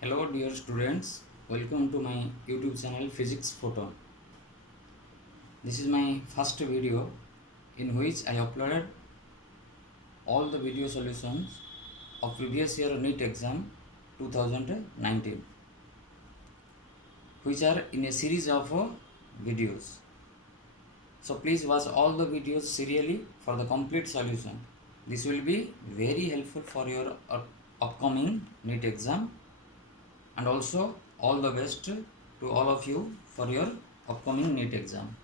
Hello dear students, welcome to my YouTube channel Physics Photon. This is my first video in which I uploaded all the video solutions of previous year NEET exam 2019, which are in a series of videos. So please watch all the videos serially for the complete solution. This will be very helpful for your upcoming NEET exam, and also all the best to all of you for your upcoming NEET exam.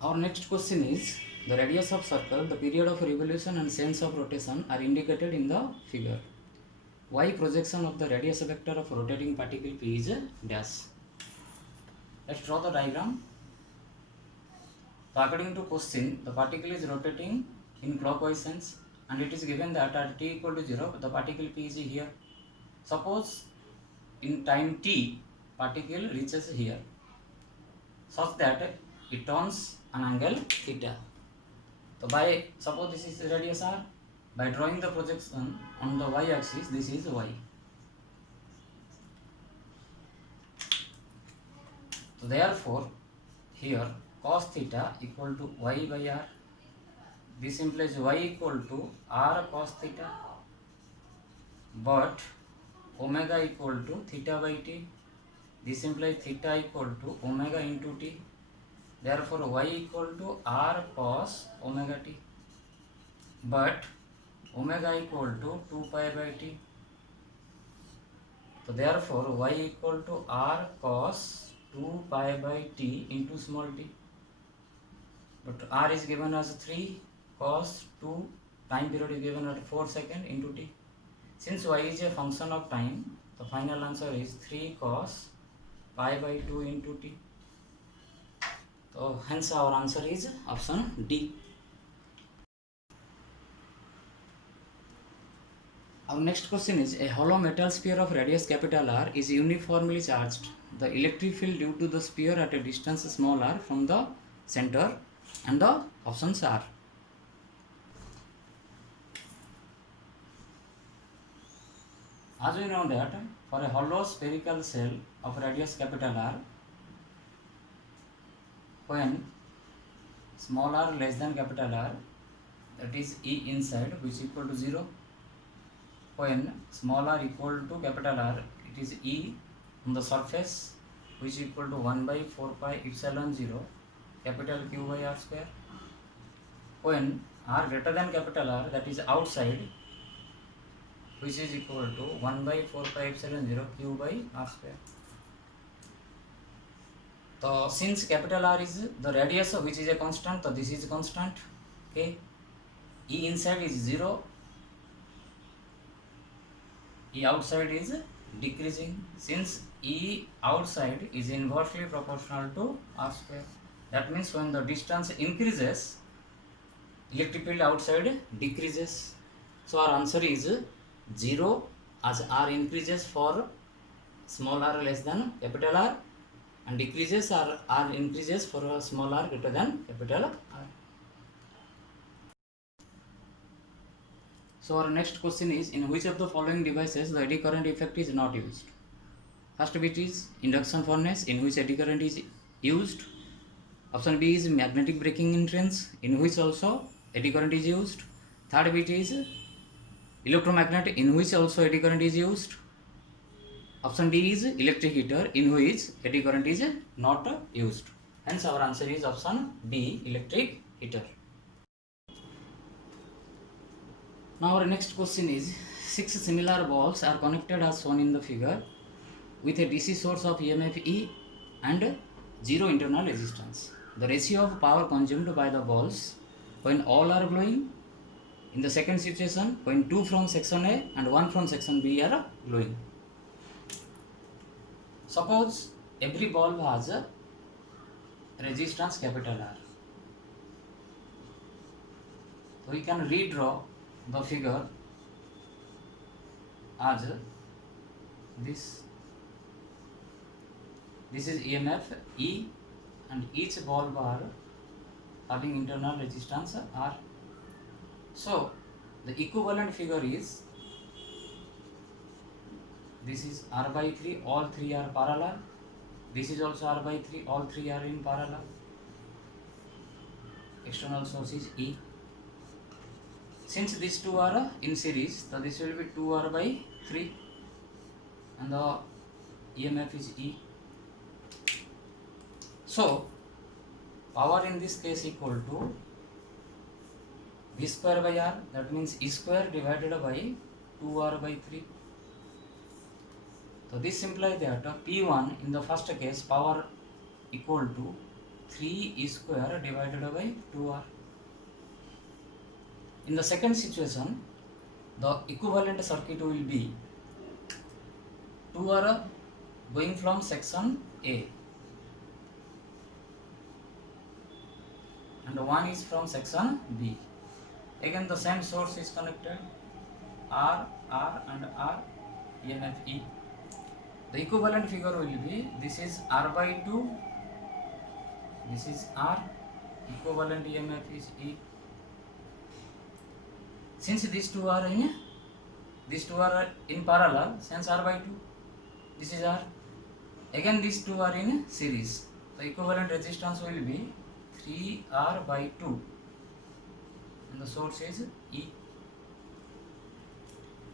Our next question is, the radius of circle, the period of revolution and sense of rotation are indicated in the figure. Y projection of the radius vector of rotating particle P is dash. Let's draw the diagram. So according to question, the particle is rotating in clockwise sense and it is given that at t equal to 0, the particle P is here. Suppose in time t, particle reaches here, such that it turns an angle theta. So by, suppose this is radius r, by drawing the projection on the y axis, this is y. So therefore, here cos theta equal to y by r. This implies y equal to r cos theta, but omega equal to theta by t. This implies theta equal to omega into t. Therefore, y equal to r cos omega t, but omega equal to 2 pi by t. So therefore, y equal to r cos 2 pi by t into small t. But r is given as 3 cos 2, time period is given at 4 seconds into t. Since y is a function of time, the final answer is 3 cos pi by 2 into t. So hence our answer is option D. Our next question is, a hollow metal sphere of radius capital R is uniformly charged. The electric field due to the sphere at a distance small r from the center, and the options are. As we know that for a hollow spherical shell of radius capital R, when small r less than capital R, that is E inside, which is equal to 0. When small r equal to capital R, it is E on the surface, which is equal to 1 by 4 pi epsilon 0 capital Q by R square. When r greater than capital R, that is outside, which is equal to 1 by 4 pi epsilon 0 Q by R square. So since capital R is the radius which is a constant, so this is constant. Okay, E inside is 0, E outside is decreasing. Since E outside is inversely proportional to R square, that means when the distance increases, electric field outside decreases. So our answer is 0, as R increases for small r less than capital R, and decreases or R increases for a small r greater than capital R. So our next question is, in which of the following devices the eddy current effect is not used? First bit is induction furnace, in which eddy current is used. Option B is magnetic braking entrance, in which also eddy current is used. Third bit is electromagnet, in which also eddy current is used. Option D is electric heater, in which eddy current is not used. Hence our answer is option D, electric heater. Now our next question is, 6 similar balls are connected as shown in the figure with a DC source of EMF E and 0 internal resistance. The ratio of power consumed by the balls when all are glowing. In the second situation, when 2 from section A and 1 from section B are glowing. Suppose every bulb has a resistance capital R. So we can redraw the figure as this. This is EMF E, and each ball bar having internal resistance R. So the equivalent figure is, this is R by 3, all three are parallel. This is also R by 3, all three are in parallel. External source is E. Since these two are in series, so this will be 2R by 3, and the EMF is E. So power in this case equal to V square by R, that means E square divided by 2R by 3. So this implies that P1 in the first case power equal to 3 E square divided by 2R. In the second situation, the equivalent circuit will be 2R going from section A and 1 is from section B. Again the same source is connected, R, and R, EMF E. The equivalent figure will be, this is R by 2, this is R, equivalent EMF is E. Since these two are in parallel, since R by 2, this is R. Again these two are in series. The equivalent resistance will be 3R by 2, and the source is E.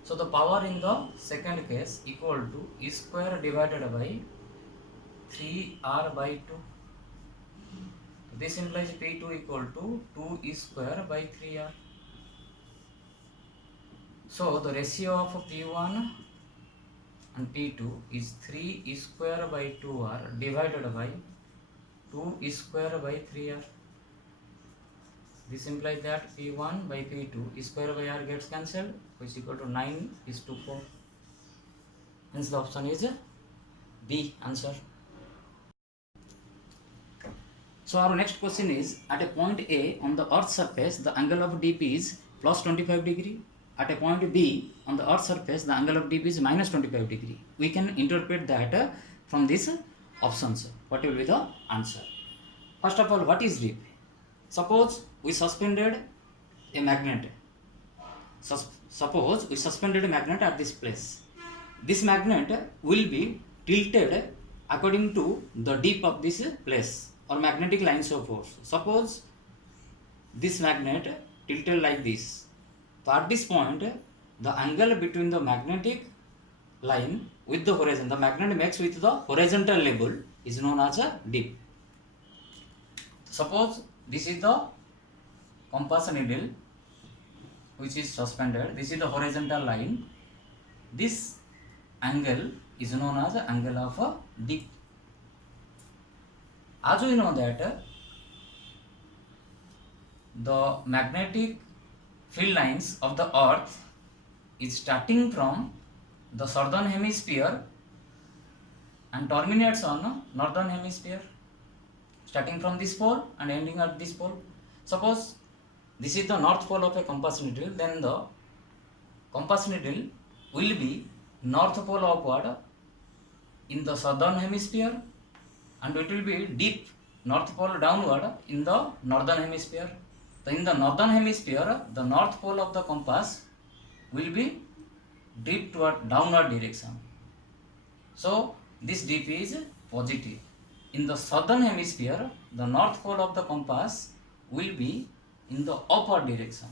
So the power in the second case equal to E square divided by 3R by 2. This implies P2 equal to 2 E square by 3R. So the ratio of P1 and P2 is 3 E square by 2R divided by 2 E square by 3R. This implies that P1 by P2 E square by R gets cancelled, which is equal to 9 is to 4. Hence the option is B answer. So our next question is, at a point A on the earth's surface the angle of dP is plus 25 degree. At a point B on the earth's surface the angle of dP is minus 25 degree. We can interpret that from these options. What will be the answer? First of all, what is dP? Suppose we suspended a magnet. Suppose we suspended a magnet at this place. This magnet will be tilted according to the dip of this place or magnetic lines of force. Suppose this magnet tilted like this. So at this point, the angle between the magnetic line with the horizon, the magnet makes with the horizontal level, is known as a dip. Suppose this is the compass needle which is suspended. This is the horizontal line. This angle is known as the angle of a dip. As we know that the magnetic field lines of the earth is starting from the southern hemisphere and terminates on northern hemisphere, starting from this pole and ending at this pole. Suppose this is the north pole of a compass needle, then the compass needle will be north pole upward in the southern hemisphere, and it will be dip north pole downward in the northern hemisphere. So in the northern hemisphere, the north pole of the compass will be dip toward downward direction. So this dip is positive. In the southern hemisphere, the north pole of the compass will be in the upward direction.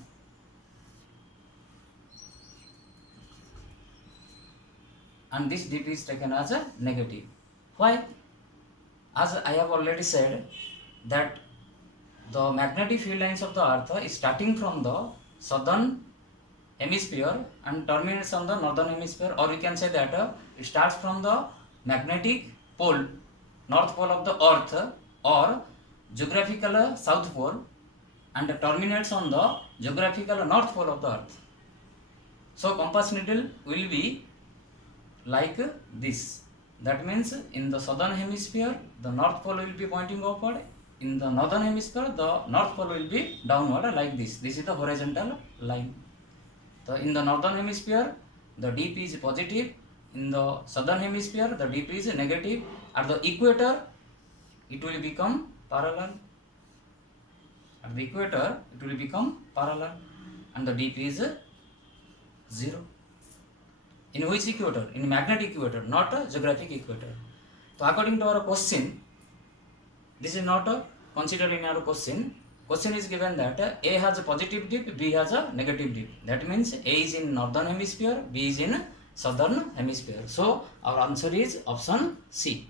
And this dip is taken as a negative. Why? As I have already said that the magnetic field lines of the earth is starting from the southern hemisphere and terminates on the northern hemisphere, or we can say that it starts from the magnetic pole, north pole of the earth, or geographical south pole, and terminates on the geographical north pole of the earth. So compass needle will be like this. That means in the southern hemisphere the north pole will be pointing upward, in the northern hemisphere the north pole will be downward like this. This is the horizontal line. So in the northern hemisphere the dip is positive, in the southern hemisphere the dip is negative, At the equator, it will become parallel. At the equator, it will become parallel, and the dip is 0. In which equator? In magnetic equator, not a geographic equator. So according to our question, this is not considered in our question. Question is given that A has a positive dip, B has a negative dip. That means A is in northern hemisphere, B is in southern hemisphere. So our answer is option C.